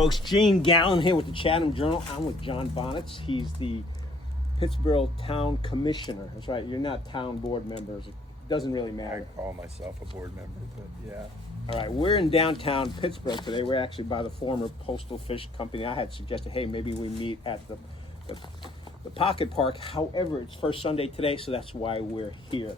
folks, Gene Galin here with the Chatham Journal. I'm with John Bonitz. He's the Pittsboro Town Commissioner. That's right, you're not town board members. It doesn't really matter. I call myself a board member, but yeah. All right, we're in downtown Pittsboro today. We're actually by the former Postal Fish Company. I had suggested, hey, maybe we meet at the Pocket Park. However, it's first Sunday today, so that's why we're here.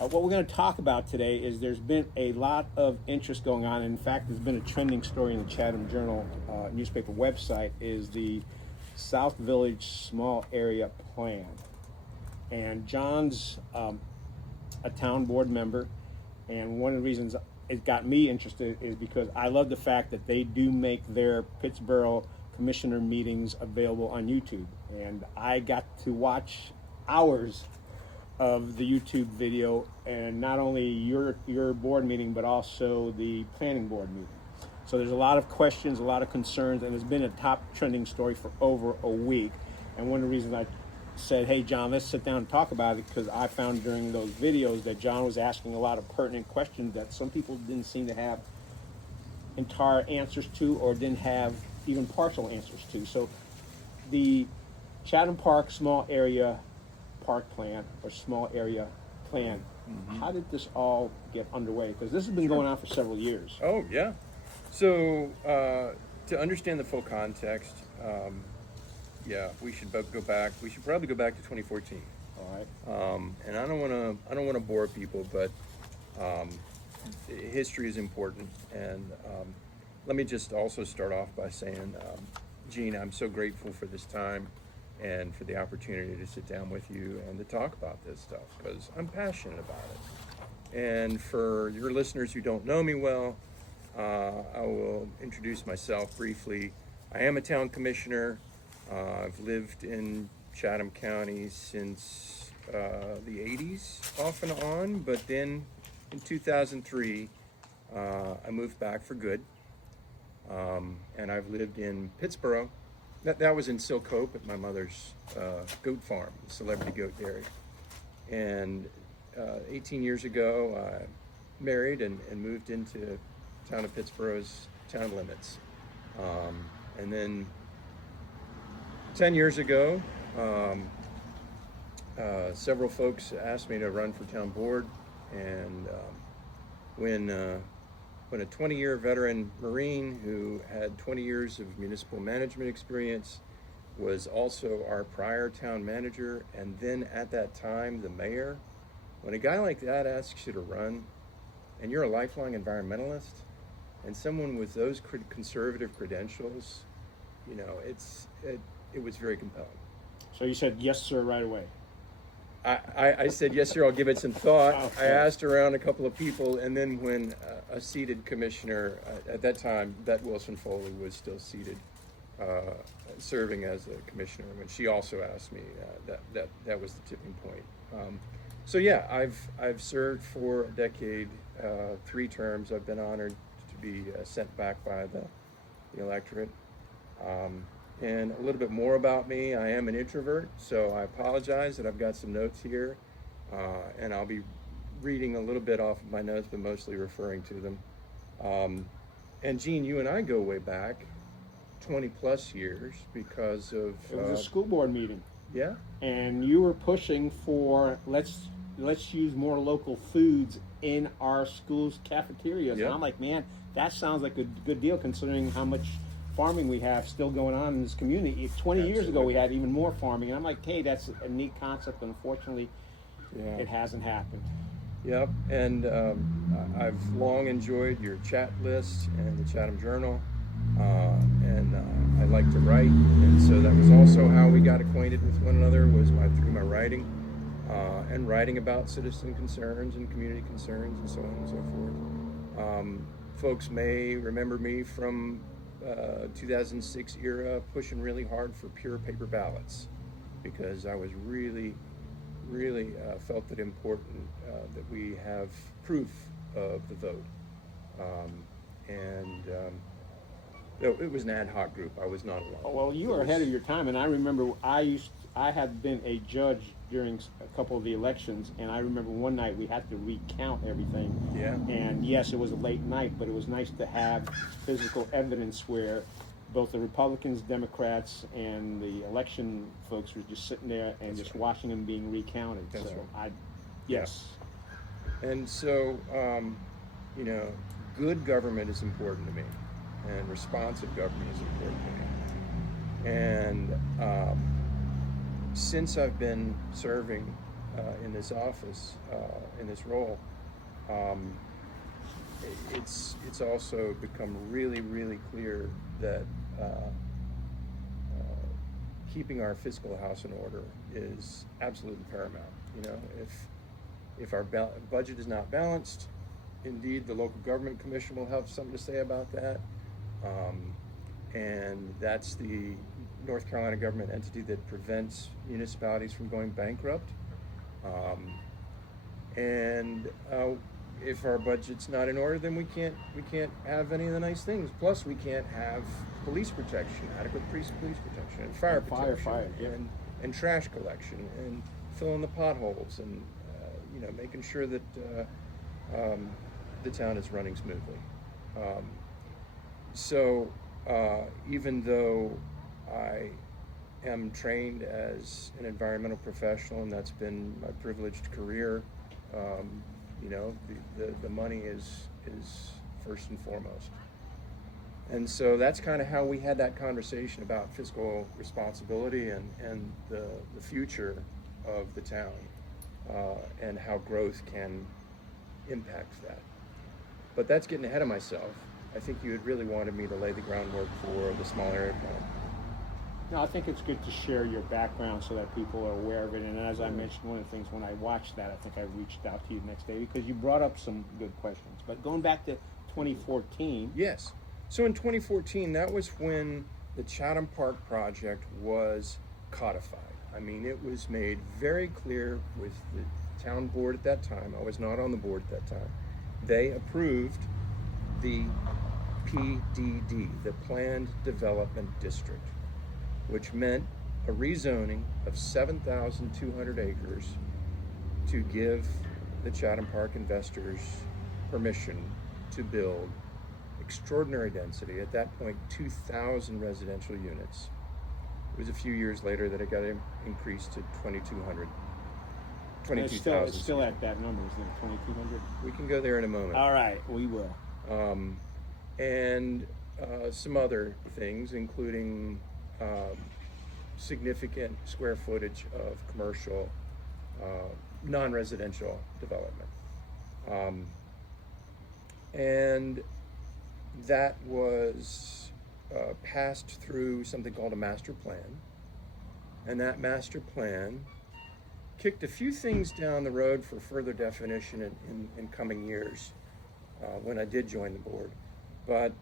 What we're going to talk about today is there's been a lot of interest going on. In fact, there's been a trending story in the Chatham Journal newspaper website is the South Village Small Area Plan. And John's a town board member, and one of the reasons it got me interested is because I love the fact that they do make their Pittsboro commissioner meetings available on YouTube. And I got to watch hours of the YouTube video, and not only your board meeting, but also the planning board meeting. So there's a lot of questions, a lot of concerns, and it's been a top trending story for over a week. And one of the reasons I said, hey, John, let's sit down and talk about it, because I found during those videos that John was asking a lot of pertinent questions that some people didn't seem to have entire answers to, or didn't have even partial answers to. So the Chatham Park Small Area Park Plan, or Small Area Plan, how did this all get underway? Because this has been going on for several years. Oh, yeah. So, to understand the full context, yeah, we should go back. We should probably go back to 2014. All right. And I don't want to bore people, but history is important. And let me just also start off by saying, Gene, I'm so grateful for this time and for the opportunity to sit down with you and to talk about this stuff, because I'm passionate about it. And for your listeners who don't know me well, I will introduce myself briefly. I am a town commissioner. I've lived in Chatham County since the 80s, off and on, but then in 2003, I moved back for good. And I've lived in Pittsboro. That was in Silk Hope at my mother's goat farm, Celebrity Goat Dairy. And 18 years ago, I married and moved into town of Pittsboro's town limits. And then 10 years ago, several folks asked me to run for town board. And when a 20-year veteran Marine who had 20 years of municipal management experience, was also our prior town manager, and then at that time the mayor, when a guy like that asks you to run, and you're a lifelong environmentalist, and someone with those conservative credentials, you know, it was very compelling. So you said yes, sir, right away. I said, yes, sir, I'll give it some thought. Okay. I asked around a couple of people, and then when a seated commissioner, at that time, Bette Wilson Foley was still seated, serving as a commissioner, when she also asked me, that was the tipping point. So yeah, I've served for a decade, 3 terms. I've been honored to be sent back by the electorate. And a little bit more about me, I am an introvert, so I apologize that I've got some notes here, and I'll be reading a little bit off of my notes, but mostly referring to them. And Gene, you and I go way back, 20 plus years, because of... It was a school board meeting. Yeah. And you were pushing for, let's use more local foods in our school's cafeterias. Yep. And I'm like, man, that sounds like a good deal, considering how much farming we have still going on in this community. 20 years ago we had even more farming, and I'm like, hey, that's a neat concept, but unfortunately it hasn't happened. Yep, and I've long enjoyed your chat list and the Chatham Journal, and I like to write, and so that was also how we got acquainted with one another, was through my writing, and writing about citizen concerns and community concerns and so on and so forth. Folks may remember me from 2006 era, pushing really hard for pure paper ballots, because I was really felt it important that we have proof of the vote. It was an ad hoc group. I was not alone. Oh, well, you were ahead of your time, and I remember I had been a judge during a couple of the elections, and I remember one night we had to recount everything. Yeah. And yes, it was a late night, but it was nice to have physical evidence where both the Republicans, Democrats, and the election folks were just sitting there and That's just right. watching them being recounted. That's So right. yes, And so, you know, good government is important to me, and responsive government is important to me. And since I've been serving in this office, in this role, um, it's also become really, really clear that keeping our fiscal house in order is absolutely paramount. You know, if our budget is not balanced, indeed, the local government commission will have something to say about that. And that's the North Carolina government entity that prevents municipalities from going bankrupt. And if our budget's not in order, then we can't have any of the nice things. Plus, we can't have police protection, adequate police protection, and fire protection, yeah. and trash collection, and filling the potholes, and you know, making sure that the town is running smoothly. So even though I am trained as an environmental professional, and that's been my privileged career, you know, the money is first and foremost. And so that's kind of how we had that conversation about fiscal responsibility and the future of the town, and how growth can impact that. But that's getting ahead of myself. I think you had really wanted me to lay the groundwork for the small area plan. no, I think it's good to share your background so that people are aware of it. And as I mentioned, one of the things when I watched that, I think I reached out to you the next day because you brought up some good questions. But going back to 2014, Yes. So in 2014, that was when the Chatham Park project was codified. I mean, it was made very clear with the town board at that time. I was not on the board at that time. They approved the PDD, the Planned Development District, which meant a rezoning of 7,200 acres to give the Chatham Park investors permission to build extraordinary density, at that point 2,000 residential units. It was a few years later that it got increased to 2,200. it's still at that number, isn't it? 2,200. We can go there in a moment. All right, we will. And some other things, including significant square footage of commercial, non-residential development. And that was passed through something called a master plan. And that master plan kicked a few things down the road for further definition in coming years when I did join the board. But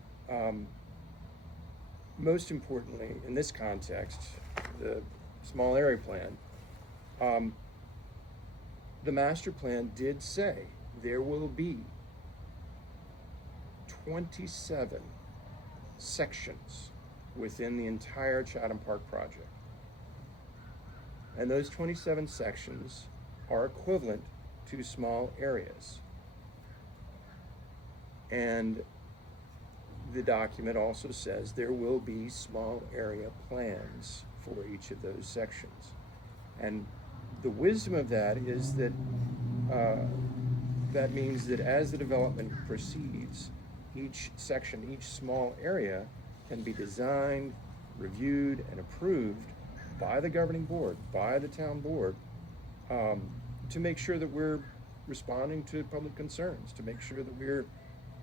most importantly, in this context, the small area plan, the master plan did say there will be 27 sections within the entire Chatham Park project. And those 27 sections are equivalent to small areas. And the document also says there will be small area plans for each of those sections. And the wisdom of that is that that means that as the development proceeds, each section, each small area can be designed, reviewed, and approved by the governing board, by the town board, to make sure that we're responding to public concerns, to make sure that we're,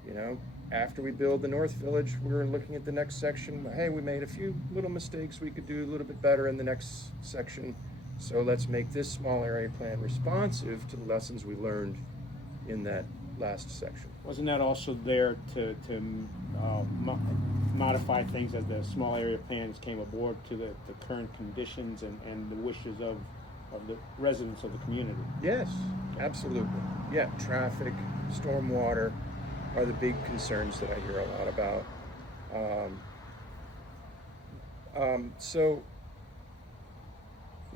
you know, after we build the North Village, we're looking at the next section. Hey, we made a few little mistakes we could do a little bit better in the next section. So let's make this small area plan responsive to the lessons we learned in that last section. Wasn't that also there to modify things as the small area plans came aboard to the current conditions and the wishes of the residents of the community? Yes, absolutely. Yeah, traffic, stormwater are the big concerns that I hear a lot about. So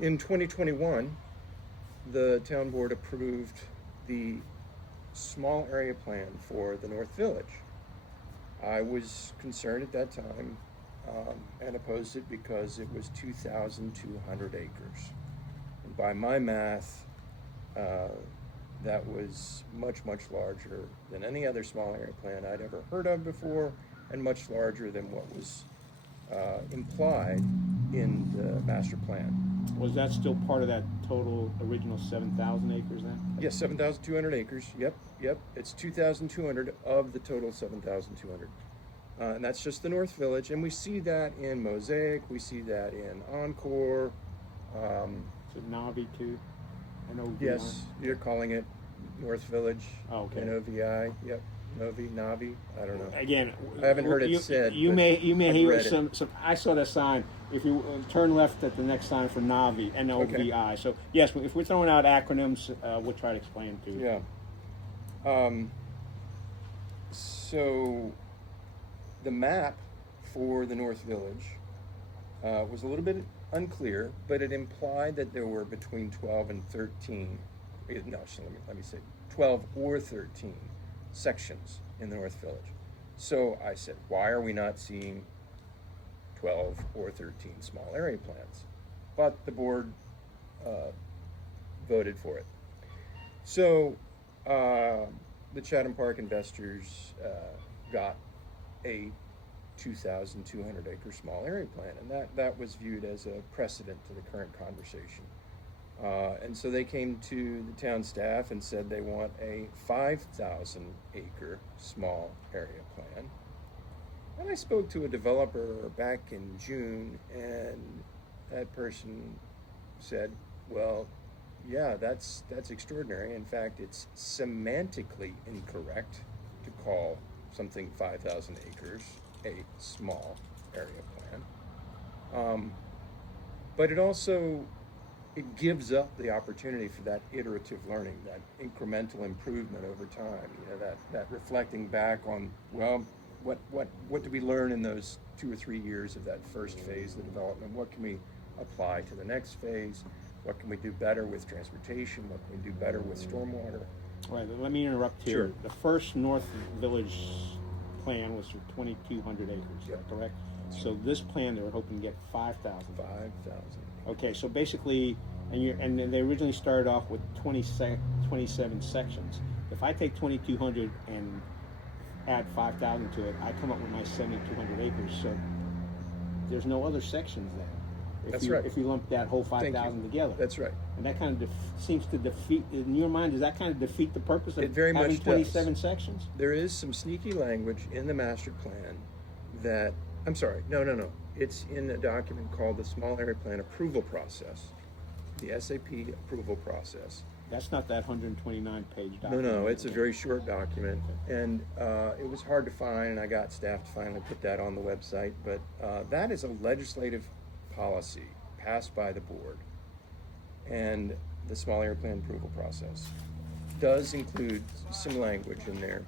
in 2021, the town board approved the small area plan for the North Village. I was concerned at that time and opposed it because it was 2,200 acres. And by my math, that was much, much larger than any other small area plan I'd ever heard of before, and much larger than what was implied in the master plan. Was that still part of that total original 7,000 acres then? Yes, 7,200 acres. Yep. It's 2,200 of the total 7,200. And that's just the North Village. And we see that in Mosaic. We see that in Encore. Is it Navi too? NOVI? Yes, you're calling it North Village. Oh, okay. NOVI. Yep. Navi. I don't know. Again, I haven't heard it said. You but may I've hear read it. some. I saw that sign. If you turn left at the next sign for Navi, NOVI. So yes, if we're throwing out acronyms, we'll try to explain to you. Yeah. So the map for the North Village was a little bit unclear, but it implied that there were between 12 and 13. No, so let me say 12 or 13 sections in the North Village. So I said, why are we not seeing 12 or 13 small area plans? But the board voted for it. So the Chatham Park investors got a 2,200 acre small area plan, and that was viewed as a precedent to the current conversation. And so they came to the town staff and said they want a 5,000 acre small area plan. And I spoke to a developer back in June, and that person said, well, yeah, that's extraordinary. In fact, it's semantically incorrect to call something 5,000 acres a small area plan. But it gives up the opportunity for that iterative learning, that incremental improvement over time. That reflecting back on, well, what did we learn in those 2 or 3 years of that first phase of the development? What can we apply to the next phase? What can we do better with transportation? What can we do better with stormwater? All right, let me interrupt here. Sure. The first North Village plan was for 2,200 acres, Yep. correct? So this plan, they were hoping to get 5,000. 5,000. Okay, so basically, and then they originally started off with 27 sections. If I take 2,200 and add 5,000 to it, I come up with my 7,200 acres. So there's no other sections then. That's right. If you lump that whole Thank 5,000 you. together. That's right. And that kind of seems to defeat, in your mind, does that kind of defeat the purpose of It very having much 27 does. sections? There is some sneaky language in the master plan that, I'm sorry, no. It's in a document called the Small Area Plan Approval Process, the SAP approval process. That's not that 129-page document. No, it's a very short document, and it was hard to find, and I got staff to finally put that on the website, but that is a legislative policy passed by the board, and the Small Area Plan approval process does include some language in there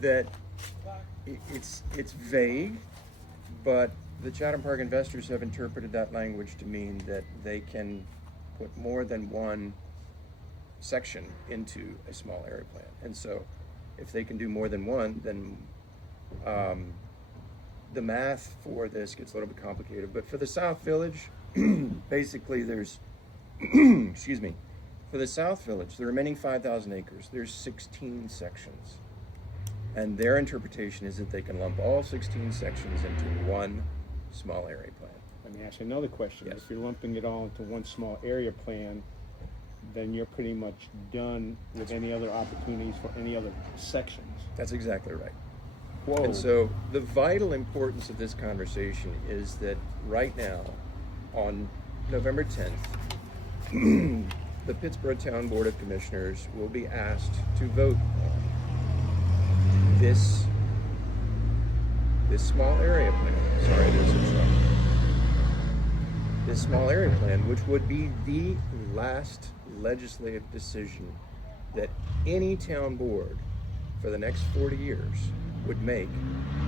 that it's vague, but the Chatham Park investors have interpreted that language to mean that they can put more than one section into a small area plan. And so if they can do more than one, then the math for this gets a little bit complicated. But for the South Village, basically there's, excuse me, for the South Village, the remaining 5,000 acres, there's 16 sections. And their interpretation is that they can lump all 16 sections into one small area plan. Let me ask you another question. Yes. If you're lumping it all into one small area plan, then you're pretty much done with any other opportunities for any other sections. That's exactly right. Whoa. And so the vital importance of this conversation is that right now, on November 10th, the Pittsboro Town Board of Commissioners will be asked to vote on this small area plan. Sorry, there's a truck. This small area plan, which would be the last legislative decision that any town board for the next 40 years would make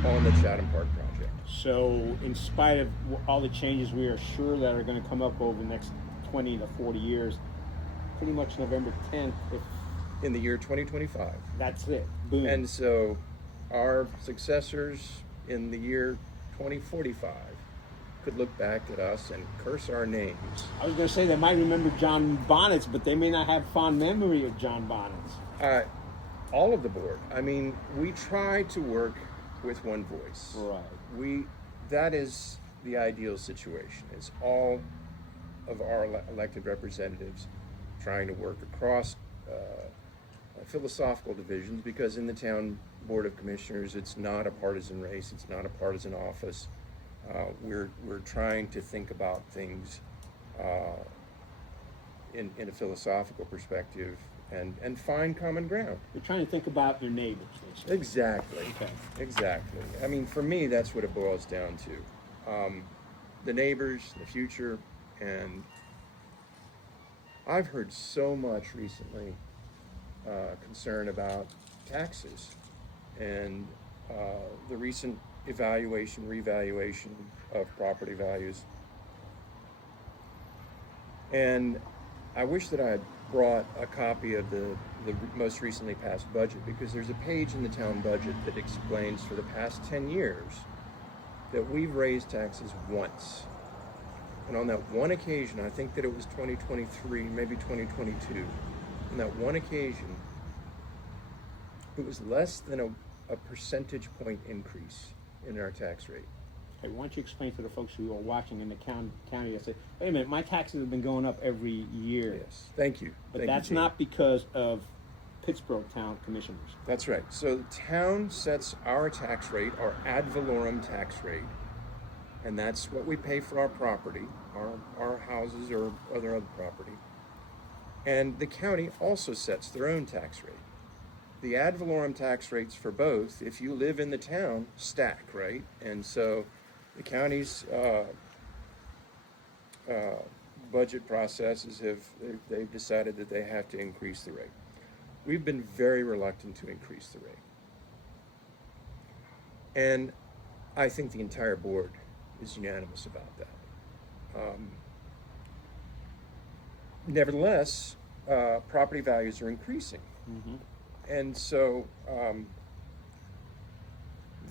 on the Chatham Park project. So in spite of all the changes we are sure that are going to come up over the next 20 to 40 years, pretty much November 10th, if In the year 2025. that's it, boom. And so our successors in the year 2045 could look back at us and curse our names. I was going to say they might remember John Bonitz, but they may not have fond memory of John Bonitz. All of the board. I mean, we try to work with one voice. Right. That is the ideal situation. Is all of our elected representatives trying to work across philosophical divisions, because in the town board of commissioners, it's not a partisan race. It's not a partisan office. We're trying to think about things in a philosophical perspective and find common ground. You're trying to think about your neighbors. Basically. Exactly. Okay. Exactly. I mean, for me, that's what it boils down to. The neighbors, the future, and I've heard so much recently concern about taxes and the recent revaluation of property values. And I wish that I had brought a copy of the most recently passed budget, because there's a page in the town budget that explains for the past 10 years that we've raised taxes once. And on that one occasion, I think that it was 2023, maybe 2022, on that one occasion, it was less than a percentage point increase in our tax rate. Okay, why don't you explain to the folks who are watching in the county that say, wait a minute, my taxes have been going up every year. Yes, thank you. But that's not because of Pittsboro Town Commissioners. That's right. So the town sets our tax rate, our ad valorem tax rate, and that's what we pay for our property, our houses or other property. And the county also sets their own tax rate. The ad valorem tax rates for both, if you live in the town, stack, right? And so the county's budget processes they've decided that they have to increase the rate. We've been very reluctant to increase the rate. And I think the entire board is unanimous about that. Nevertheless, property values are increasing. Mm-hmm. And so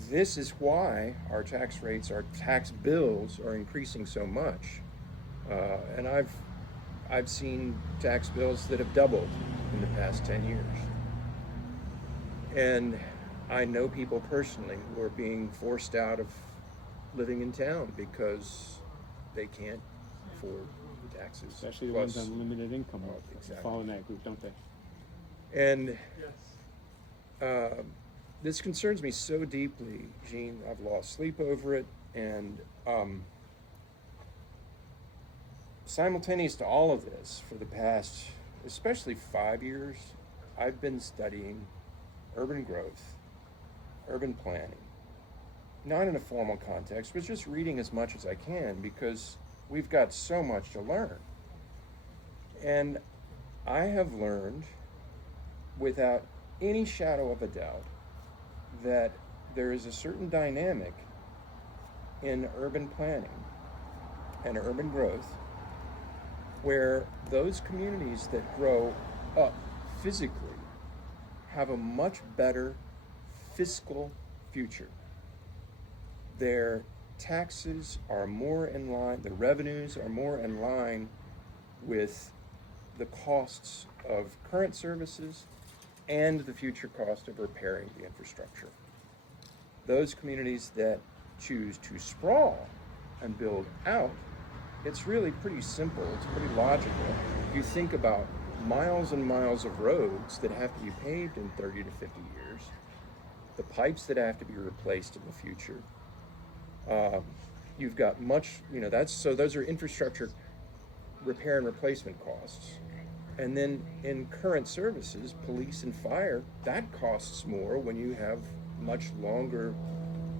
this is why our tax rates, our tax bills are increasing so much. And I've seen tax bills that have doubled in the past 10 years. And I know people personally who are being forced out of living in town because they can't afford the taxes. Especially the ones on limited income. Exactly. Fall in that group, don't they? And this concerns me so deeply, Gene. I've lost sleep over it, and simultaneous to all of this, for the past, especially 5 years, I've been studying urban growth, urban planning, not in a formal context, but just reading as much as I can, because we've got so much to learn. And I have learned, without any shadow of a doubt, that there is a certain dynamic in urban planning and urban growth where those communities that grow up physically have a much better fiscal future. Their taxes are more in line, the revenues are more in line with the costs of current services and the future cost of repairing the infrastructure. Those communities that choose to sprawl and build out, it's really pretty simple, it's pretty logical. You think about miles and miles of roads that have to be paved in 30 to 50 years, the pipes that have to be replaced in the future. You've got much, those are infrastructure repair and replacement costs. And then in current services, police and fire, that costs more when you have much longer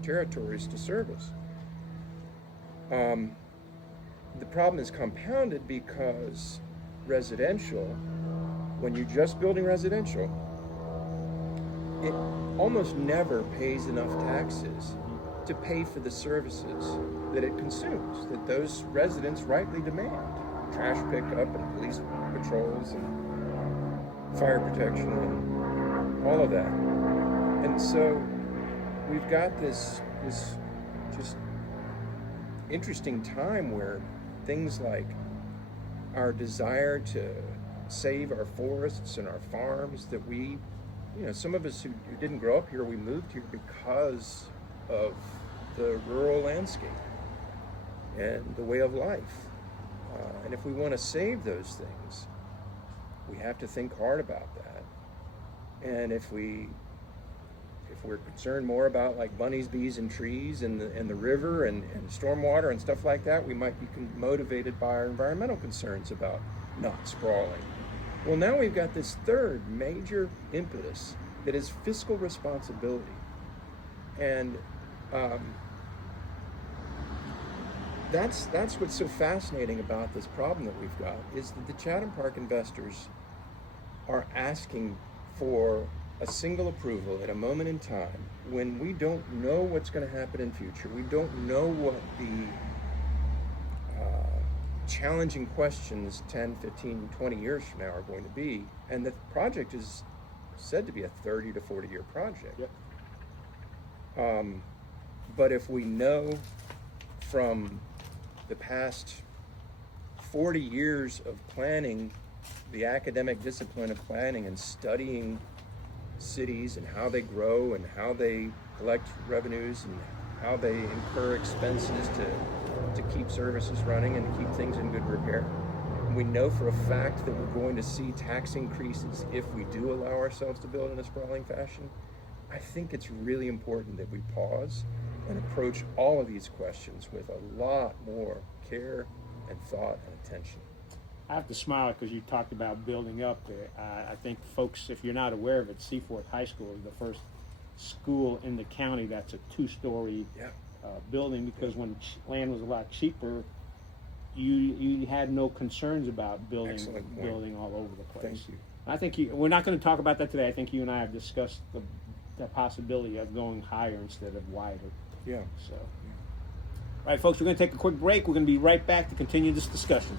territories to service. The problem is compounded because residential, when you're just building residential, it almost never pays enough taxes to pay for the services that it consumes, that those residents rightly demand. Trash pickup and police patrols and fire protection and all of that. And so we've got this this just interesting time where things like our desire to save our forests and our farms that we, some of us who didn't grow up here, we moved here because of the rural landscape and the way of life. And if we want to save those things, we have to think hard about that. And if we're concerned more about like bunnies, bees, and trees and the river and stormwater and stuff like that, we might be motivated by our environmental concerns about not sprawling. Well, now we've got this third major impetus that is fiscal responsibility. And that's what's so fascinating about this problem that we've got, is that the Chatham Park investors are asking for a single approval at a moment in time when we don't know what's going to happen in future. We don't know what the challenging questions 10, 15, 20 years from now are going to be. And the project is said to be a 30 to 40 year project. Yep. But if we know from the past 40 years of planning, the academic discipline of planning and studying cities and how they grow and how they collect revenues and how they incur expenses to keep services running and to keep things in good repair. We know for a fact that we're going to see tax increases if we do allow ourselves to build in a sprawling fashion. I think it's really important that we pause and approach all of these questions with a lot more care and thought and attention. I have to smile because you talked about building up there. I think folks, if you're not aware of it, Seaforth High School is the first school in the county that's a two-story building, because when land was a lot cheaper, you had no concerns about building all over the place. Thank you. I think we're not going to talk about that today. I think you and I have discussed the possibility of going higher instead of wider. Yeah. So, all right, folks, we're going to take a quick break. We're going to be right back to continue this discussion.